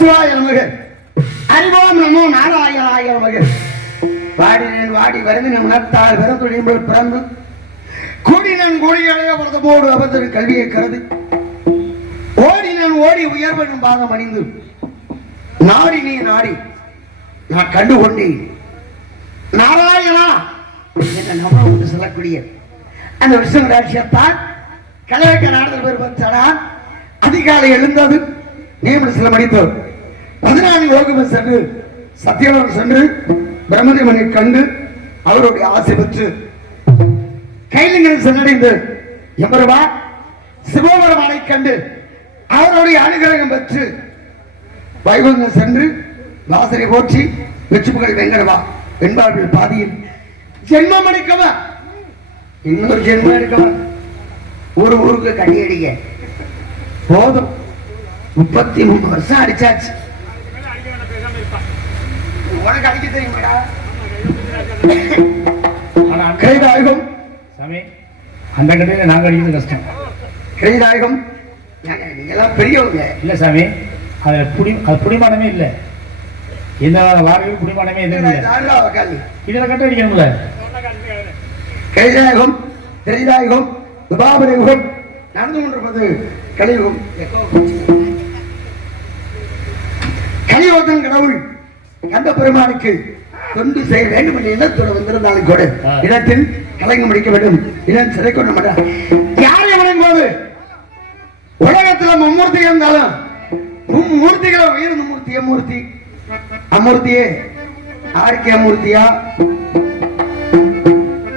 நமச்சிவாய நமக. அறிவோம் நமோ நாராயணாய நமக. வாடினேன் வாடி வருந்தின உணர்த்தால் பிறந்துடியும்போது பிறந்து கூடினன் கூடியடைய பிரதமோடு அபத்தன் கல்வியை கருது ஓடினன் ஓடி உயர்வனும் பாதம் அணிந்து நாடி நீ நாடி நான் கண்டுகொண்டேன் நாராயணா என்ற நம்ம சொல்லக்கூடிய அந்த விஷயம் ராட்சியத்தான் கலவைக்க நாடுதல் பெறுவதால் அதிகாலை எழுந்தது நியமன சில மணித்தோர் 14 யோகமும் சென்று சத்தியலோகம் சென்று பிரம்மதேவனை கண்டு அவருடைய ஆசை பெற்று கைலிங்கன் சென்றடைந்து எம்பருவா சிவபெருமானை கண்டு அவருடைய அனுகிரகம் பெற்று வைகுந்தம் சென்று வாசனை போற்றி வெற்றுப்புகள் வெங்கடவா வெண்பார்கள் பாதியில் ஜென்மம் அடிக்கவா இன்னொரு ஜென்மம் எடுக்கவா ஒரு ஊருக்கு கடியடிக்க போதும் 33 வருஷம் அடிச்சாச்சு உனக்கு அடிக்க தெரியுமாடா கைதாயகம் சாமி அந்த கடையில நாங்க அடிக்கிறது கஷ்டம் கைதாயகம் நீங்க எல்லாம் பெரியவங்க இல்ல சாமி அதுல புடிமானமே இல்ல எந்த வாரியும் புடிமானமே எதுவும் இல்ல இதுல கட்ட அடிக்கணும்ல கைதாயகம் திரைதாயகம் விபாபரயுகம் நடந்து கொண்டிருப்பது கலியுகம் கலியுகத்தின் கடவுள் கந்த பெருமானுக்கு தொண்டு செய்ய வேண்டும் என்ற இனத்தோடு வந்திருந்தாலும் கூட இடத்தில் கலைஞர் முடிக்க வேண்டும் இடம் சிறை கொண்டு மாட்டார் யாரை வணங்கும் போது உலகத்துல மும்மூர்த்தி இருந்தாலும் மும்மூர்த்திகளை உயர்ந்த மூர்த்தி எம்மூர்த்தி அம்மூர்த்தியே ஆர்கே மூர்த்தியா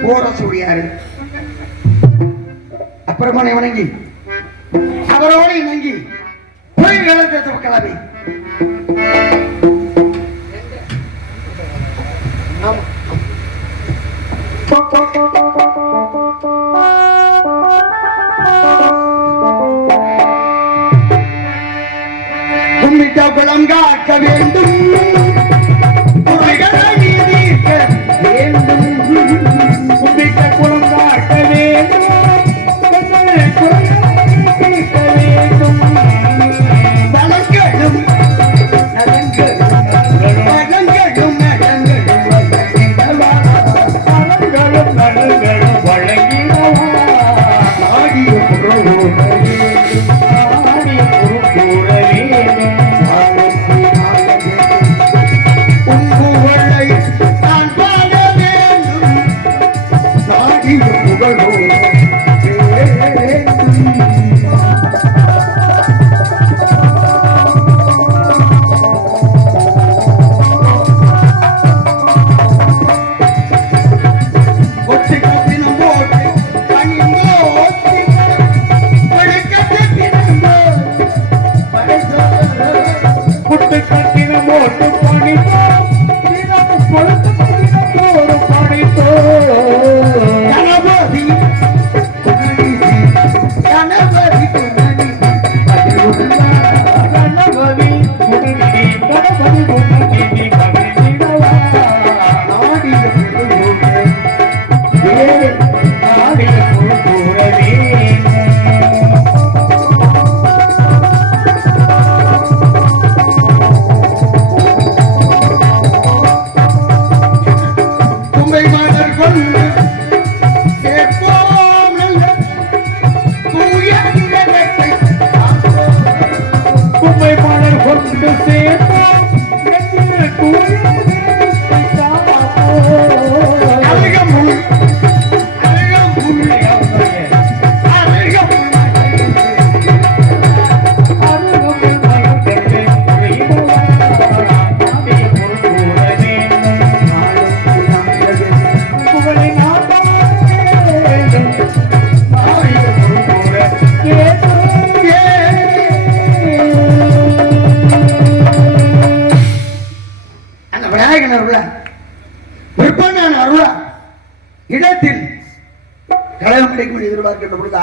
போர சூடியாரு அப்புறமான வணங்கி அவரோடு இணங்கி கோயில்களை கிளம்பி கும்பிட்ட குளம் காக்க வேண்டும் குறைகளை நீதிக்க வேண்டும் கும்பிட்ட குளம் காக்க வேண்டும் வளங்களும் நலங்களும்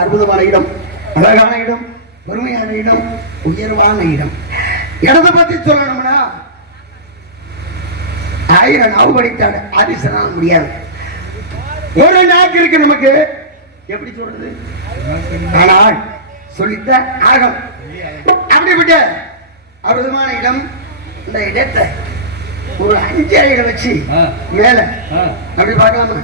அற்புதமான இடம் அழகான இடம் பெருமையான இடம் உயர்வான இடம் இடத்தை பத்தி சொல்லணும்னா 1000 நாவு படித்தாடு ஆதிசனால முடியாது ஒரு நாக்கு இருக்கு நமக்கு எப்படி சொல்றது ஆனால் சொல்லித்த ஆகம் அப்படிப்பட்ட அற்புதமான இடம். இந்த இடத்தை ஒரு 5 அறைகளை வச்சு மேல அப்படி பார்க்கலாமா?